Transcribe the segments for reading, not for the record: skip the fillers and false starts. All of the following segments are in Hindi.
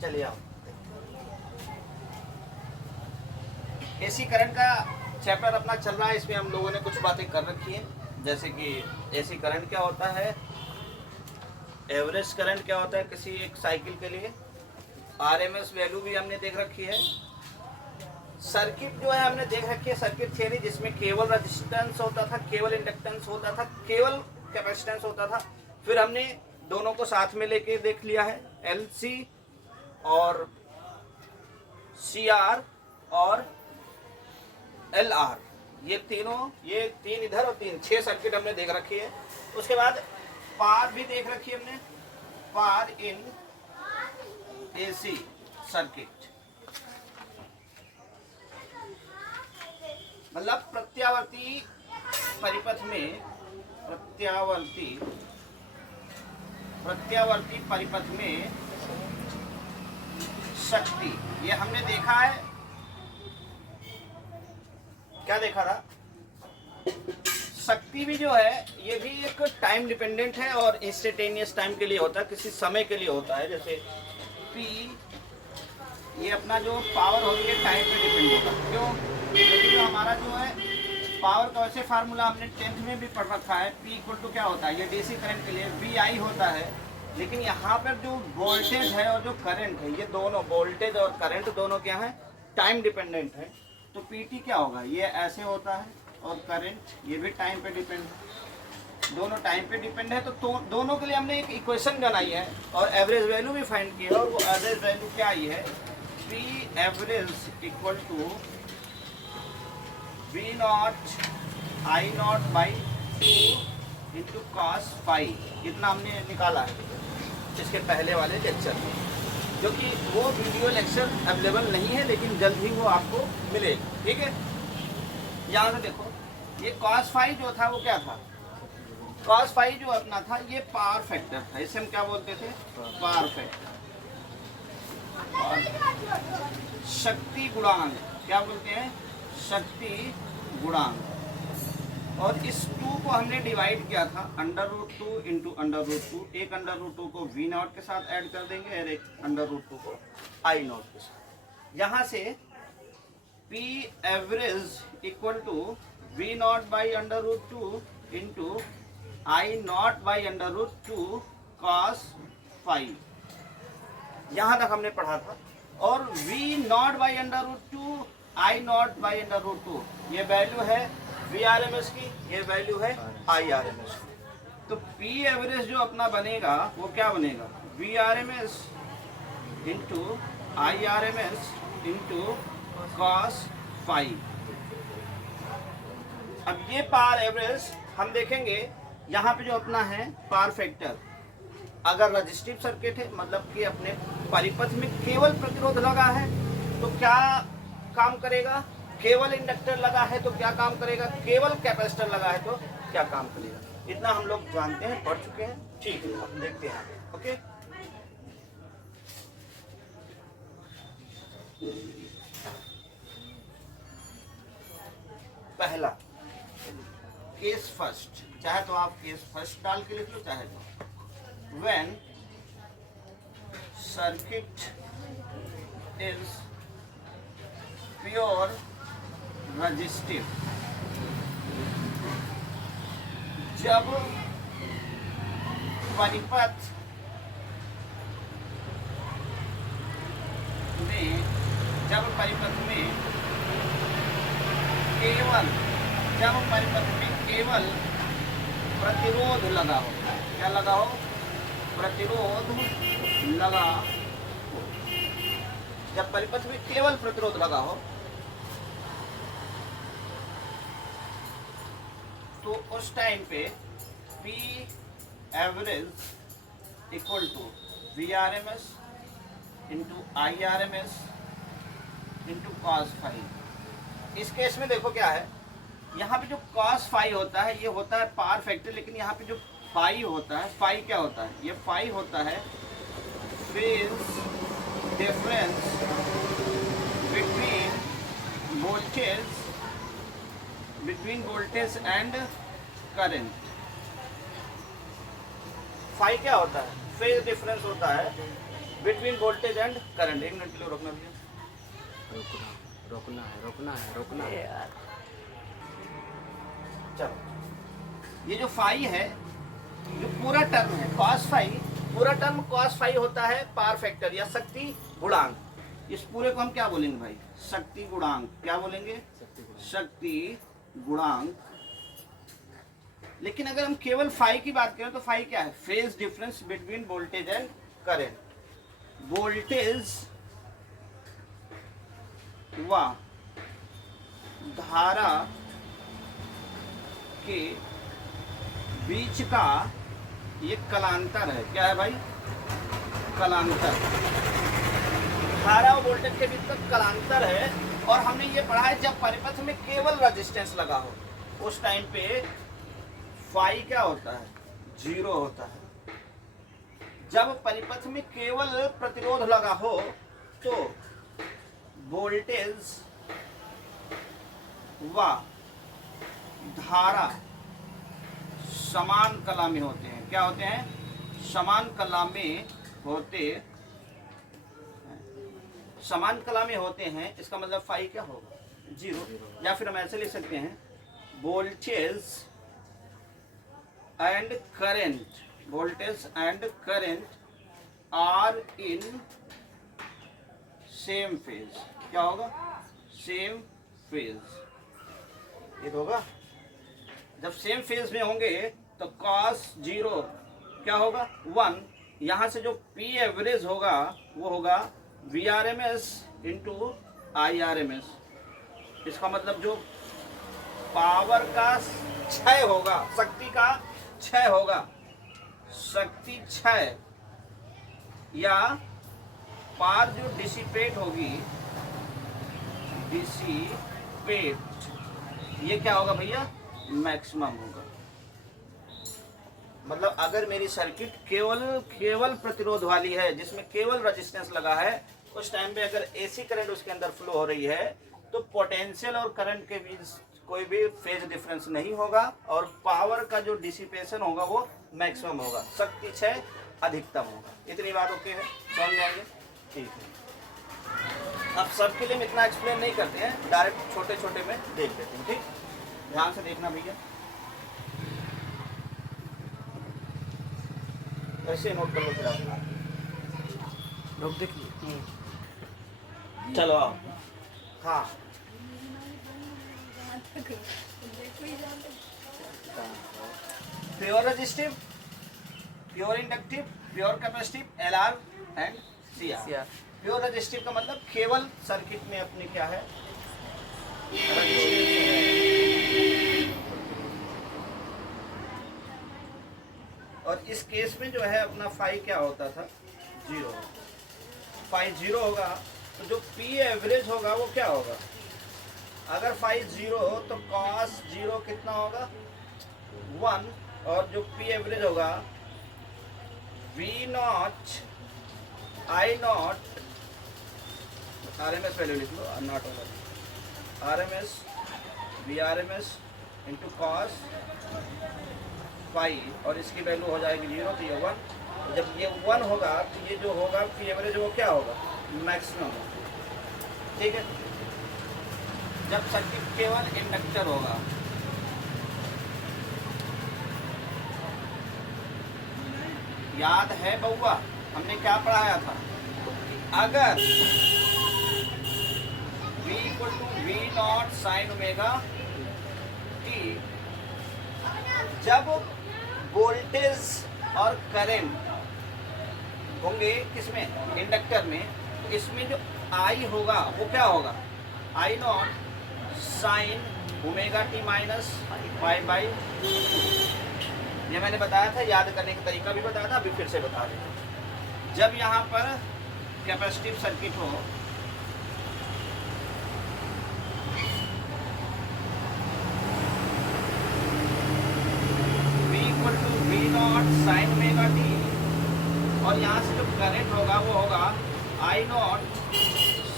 चलिए आओ। एसी करंट का चैप्टर अपना चल रहा है, इसमें हम लोगों ने कुछ बातें कर रखी हैं, जैसे कि एसी करंट क्या होता है, एवरेज करंट क्या होता है किसी एक साइकिल के लिए, आरएमएस वैल्यू भी हमने देख रखी है। सर्किट जो है हमने देख रखी है, सर्किट थियरी, जिसमें केवल रेजिस्टेंस होता था, केवल इंडक्टेंस होता था, केवल कैपेसिटेंस होता था। फिर हमने दोनों को साथ में लेके देख लिया है, एलसी और सीआर और एलआर, ये तीनों, ये तीन इधर और तीन, 6 सर्किट हमने देख रखी है। उसके बाद पार भी देख रखी है हमने, पार इन एसी सर्किट, मतलब प्रत्यावर्ती परिपथ में, प्रत्यावर्ती परिपथ में शक्ति, ये हमने देखा है। क्या देखा था? शक्ति भी जो है ये भी एक टाइम डिपेंडेंट है और इंस्टेंटेनियस टाइम के लिए होता है, किसी समय के लिए होता है। जैसे P, ये अपना जो पावर होगी ये टाइम पे डिपेंड होगा। क्यों? क्योंकि जो हमारा जो है पावर का वैसे फार्मूला हमने 10th में भी पढ़ रखा है, P इक्वल टू क्या होता है, ये डीसी करंट के लिए VI होता है। लेकिन यहाँ पर जो वोल्टेज है और जो करंट है, ये दोनों वोल्टेज और करंट दोनों क्या है, टाइम डिपेंडेंट है। तो PT क्या होगा, ये ऐसे होता है, और करंट ये भी टाइम पे डिपेंड है, दोनों टाइम पे डिपेंड है। तो दोनों के लिए हमने एक इक्वेशन बनाई है और एवरेज वैल्यू भी फाइंड की है, और वो एवरेज वैल्यू क्या आई है, P average equal to V not I not by 2 into cos phi. इतना हमने निकाला है इसके पहले वाले लेक्चर में, जो कि वो वीडियो लेक्चर अवेलेबल नहीं है, लेकिन जल्द ही वो आपको मिलेगा। ठीक है, यहाँ से देखो, ये कॉस फाई जो था वो क्या था, कॉस फाई जो अपना था ये पावर फैक्टर था, इसे हम क्या बोलते थे, पावर फैक्टर, और शक्ति गुणांक क्या बोलते हैं, शक्ति गुणांक। और इस 2 को हमने डिवाइड किया था √2 इंटू √2, एक √2 को V नॉट के साथ ऐड कर देंगे और एक √2 को I नॉट के साथ। यहाँ से P average equal to V not by √2 into I not by √2 cos phi, यहाँ तक हमने पढ़ा था। और V not by √2 I not by √2, ये वैल्यू है VRMS की, ये वैल्यू है IRMS की। तो P एवरेज जो अपना बनेगा वो क्या बनेगा, VRMS into IRMS into cos phi. अब ये पावर एवरेज हम देखेंगे, यहाँ पे जो अपना है पावर फैक्टर, अगर रजिस्टिव सर्किट है, मतलब कि अपने परिपथ में केवल प्रतिरोध लगा है तो क्या काम करेगा, केवल इंडक्टर लगा है तो क्या काम करेगा, केवल कैपेसिटर लगा है तो क्या काम करेगा। इतना हम लोग जानते हैं, पढ़ चुके हैं। ठीक है, अब देखते हैं। ओके, पहला केस फर्स्ट, चाहे तो आप केस फर्स्ट डाल के लिख लो, चाहे तो when circuit is pure resistive, जब परिपथ में, केवल प्रतिरोध लगा हो, क्या लगा हो, प्रतिरोध लगा हो, जब परिपथ में केवल प्रतिरोध लगा हो तो उस टाइम पे P average equal to VRMS into IRMS into cos phi. इस केस में देखो क्या है, यहाँ पे जो कॉस फाई होता है ये होता है पावर फैक्टर, लेकिन यहाँ पे जो फाई होता है, फाई क्या होता है, ये फाई होता है phase difference between voltage and current. Phi क्या होता है, फेज डिफरेंस होता है between voltage and current. 1 minute के लिए रोकना भैया, रोकना है यार। चलो। ये जो फाई है, जो पूरा टर्म है कॉस फाई, पूरा टर्म कॉस फाई होता है पावर फैक्टर या शक्ति गुणांक। इस पूरे को हम क्या बोलेंगे भाई? शक्ति गुणांक। क्या बोलेंगे? शक्ति गुणांक। लेकिन अगर हम केवल फाई की बात करें तो फाई क्या है? Phase difference between voltage and current. Voltage व धारा के बीच का ये कलांतर है। क्या है भाई? कलांतर। धारा और वोल्टेज के बीच का कलांतर है। और हमने ये पढ़ा है जब परिपथ में केवल रेजिस्टेंस लगा हो उस टाइम पे फाई क्या होता है? 0 होता है। जब परिपथ में केवल प्रतिरोध लगा हो तो वोल्टेज व धारा समान कला में होते हैं। क्या होते हैं? समान कला में होते हैं। समान कला में होते हैं। इसका मतलब फाई क्या होगा? 0। या फिर हम ऐसे लिख सकते हैं voltage and current, voltage and current are in same phase. क्या होगा? Same phase. ये होगा जब सेम फेज में होंगे तो cos 0 क्या होगा? 1। यहाँ से जो P एवरेज होगा वो होगा VRMS इंटू IRMS। इसका मतलब जो पावर का क्षय होगा, शक्ति का क्षय होगा, शक्ति क्षय या पावर जो डिसिपेट होगी, डिसिपेट, ये क्या होगा भैया? मैक्सिमम होगा। मतलब अगर मेरी सर्किट केवल प्रतिरोध वाली है जिसमें केवल रेजिस्टेंस लगा है, उस टाइम पे अगर एसी करंट उसके अंदर फ्लो हो रही है तो पोटेंशियल और करंट के बीच कोई भी फेज डिफरेंस नहीं होगा और पावर का जो डिसिपेशन होगा वो मैक्सिमम होगा, शक्ति क्षय अधिकतम होगा। इतनी बात ओके है? समझ में आएंगे? ठीक है। अब सबके लिए हम इतना एक्सप्लेन नहीं करते हैं, डायरेक्ट छोटे छोटे में देख लेते हैं। ठीक, ध्यान से देखना भैया, ऐसे नोट कर लो फिर आप। नोट देखिए। चलो आओ। हाँ, pure resistive, pure inductive, pure capacitive, LR and CR। Pure resistive का मतलब केवल सर्किट में अपनी क्या है? और इस केस में जो है अपना फाई क्या होता था? 0। फाई 0 होगा तो जो P एवरेज होगा वो क्या होगा? अगर फाई 0 तो cos 0 कितना होगा? 1। और जो P एवरेज होगा V0 I0, RMS वैल्यू लिख लो, नॉट होगा, RMS VRMS into cos phi, और इसकी वैल्यू हो जाएगी 0 तो ये 1। जब ये 1 होगा तो ये जो होगा P एवरेज वो क्या होगा? मैक्सिमम होगा। ठीक है। जब सर्किट केवल इंडक्टर होगा, याद है बउआ हमने क्या पढ़ाया था? अगर V equal to V0 sine omega t, जब वोल्टेज और करंट होंगे किसमें? इंडक्टर में, तो इसमें जो I होगा वो क्या होगा? I0 sign omega t minus pi by. ये मैंने बताया था, याद करने का तरीका भी बताया था, अभी फिर से बता दें। जब यहाँ पर कैपेसिटिव सर्किट हो V equal to V0 sine omega t, और यहाँ से जो करंट होगा वो होगा I0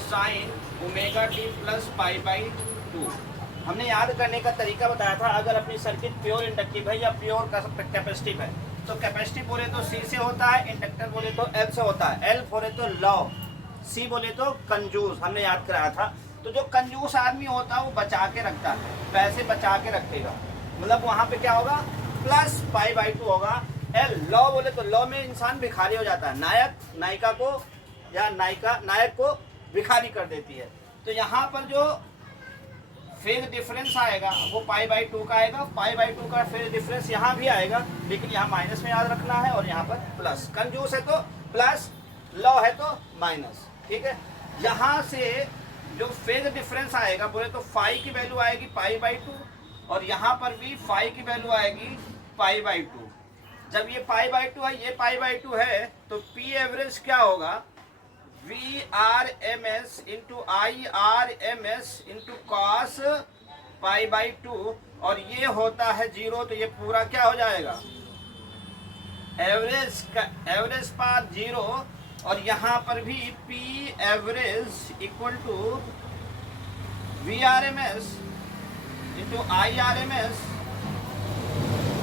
sign omega t plus pi by 2। हमने याद करने का तरीका बताया था, अगर अपनी सर्किट प्योर इंडक्टिव है या प्योर कैपेसिटिव है तो कैपेसिटी बोले तो C से होता है, इंडक्टर बोले तो L से होता है। L बोले तो लॉ, C बोले तो कंजूस, हमने याद कराया था। तो जो कंजूस आदमी होता है वो बचा के रखता है, पैसे बचा के रखेगा, मतलब वहाँ पे क्या होगा, प्लस पाई/2 होगा। L लॉ बोले तो लॉ में इंसान भिखारी हो जाता है, नायक नायिका को या नायिका नायक को भिखारी कर देती है। तो यहाँ पर जो फेज डिफरेंस आएगा वो पाई/2 का आएगा। पाई/2 का फेज डिफरेंस यहाँ भी आएगा, लेकिन यहाँ माइनस में याद रखना है और यहाँ पर प्लस। कंजूस है तो प्लस, लॉ है तो माइनस, ठीक है। यहाँ से जो फेज डिफरेंस आएगा बोले तो फाई की वैल्यू आएगी पाई/2 और यहाँ पर भी फाई की वैल्यू आएगी पाई/2। जब ये पाई/2 है, ये पाई/2 है, तो पी एवरेज क्या होगा, VRMS into IRMS into cos pi, और ये होता है 0, तो ये पूरा क्या हो जाएगा, एवरेज पार 0, और यहाँ पर भी P average equal to VRMS into IRMS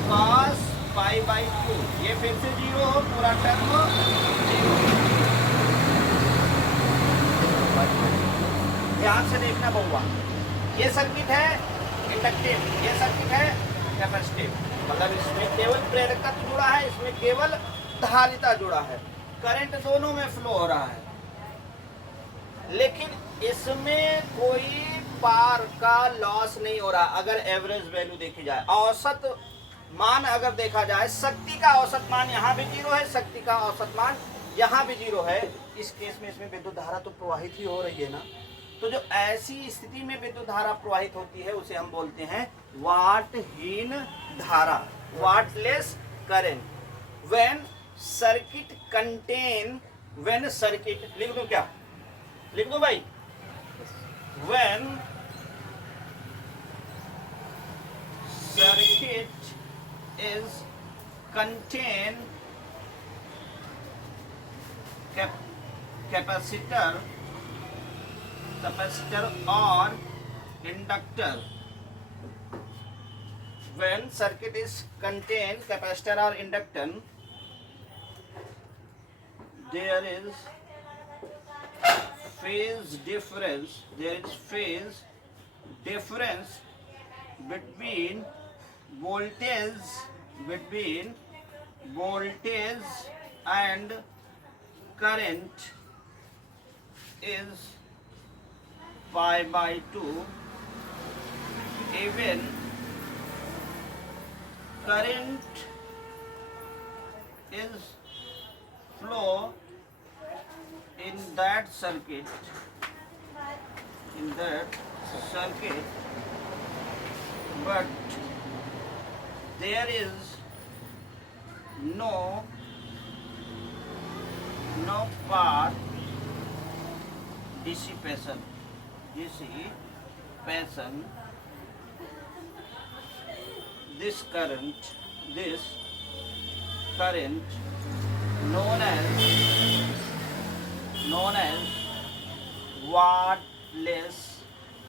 cos pi. ये फिर से 0 हो, पूरा टर्म 0। ध्यान से देखना बहुआ, ये सर्किट है इंडक्टिव, ये सर्किट है कैपेसिटिव, मतलब इसमें केवल प्रेरकता जुड़ा है, इसमें केवल धारिता जुड़ा है, करंट दोनों में फ्लो हो रहा है, लेकिन इसमें कोई पार का लॉस नहीं हो रहा। अगर एवरेज वैल्यू देखी जाए, औसत मान अगर देखा जाए, शक्ति का औसत मान यहाँ भी 0 है, शक्ति का औसत मान यहाँ भी 0 है, इस केस में इसमें विद्युत धारा तो प्रवाहित ही हो रही है ना। तो जो ऐसी स्थिति में विद्युत धारा प्रवाहित होती है उसे हम बोलते हैं वाटहीन धारा, wattless current. When circuit contain, when circuit, लिख दो क्या, लिख दो भाई, when circuit is contain capacitor or inductor, when circuit is contain capacitor or inductor, there is phase difference, between voltage and current is pi/2. Even current is flow in that circuit, but there is no path dissipation. This current known as wattless